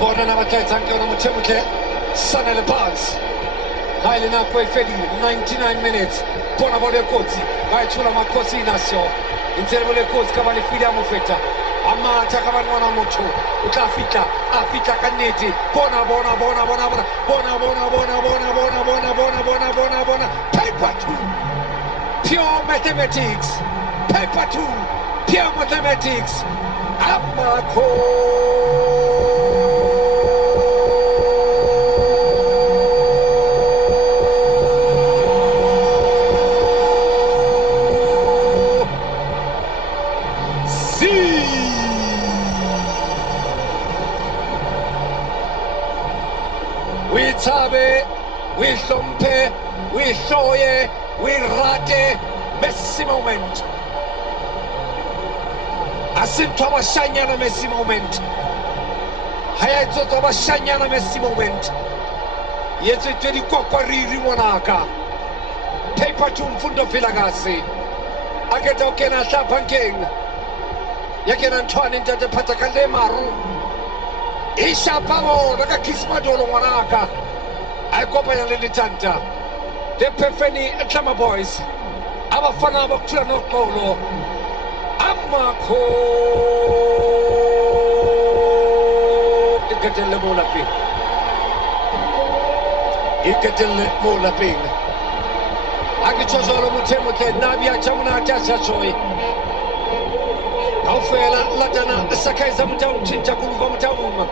bona nabatlhaetsang ke yona mothemotle Sanele Barnes ha e le nako e fedile 99 minutes bona bolo e kotsi ba e tshola makhosi Inacio e ntse le bolo e kotsi ka ba lefile a mo feta a matha ka ba ngwana motho o tla fitla a fitla ka nnete bona paper two pure mathematics paper two pure mathematics Amakho we thabe, we hlomphe, we hloye, we rate Messi moment. Asintho abashanyana Messi moment. Hayatso abashanyana Messi moment. Yetso tedi kokwariri ngwanaka. Paper two Mfundo Vilakazi. Aketa okena hlapankeng. Yakena Ntwane Ntate Phatakale Maru. Ishapa bona ka Kismadolo ngwanaka. A kopanya le Litanta. The Epiphany Tlama boys. Abafana abakhula noxolo. Amakho iketele mola ping. Iketele mola ping. Akitshozolo mothemotle Nabi a jamuna tasha joy. Kaofela latana sakaiza motao tjintja kuluva motaoma.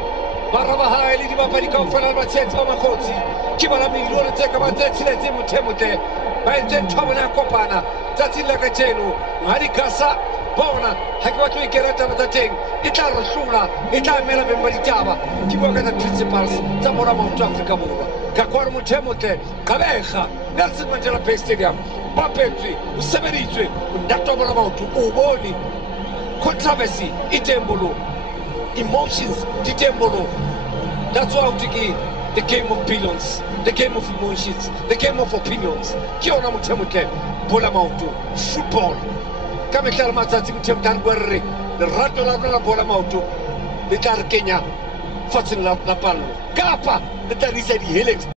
Baraba haele di bapadi kaofela ba tshetsa makgotsi. Ke bala milone tse ka ba tsetsiletse mothemotle. Ba entse ntho bona kopana tsatsi la ka tjeno. Ngadi kasa bona ha ke batlo ikela taba tsa teng e tla re hlola e tla mela beng ba ditaba ke bua ka tsa principles tsa bona maoto a Afrika Borwa ka kware mothemotle Gqeberha Nelson Mandela Bay Stadium ba petswe o sebeditswe o ndato bona maoto o bone controversy e tembolo emotions di tembolo. That's why the game of billions, the game of emotions, the game of opinions ke yona mothemotle bola maoto football. Ka mehla le matsatsi mothemotle re lerato la rona la bola maoto le tla re kenya fatsheng la pallo kapa le tla re isa di-helix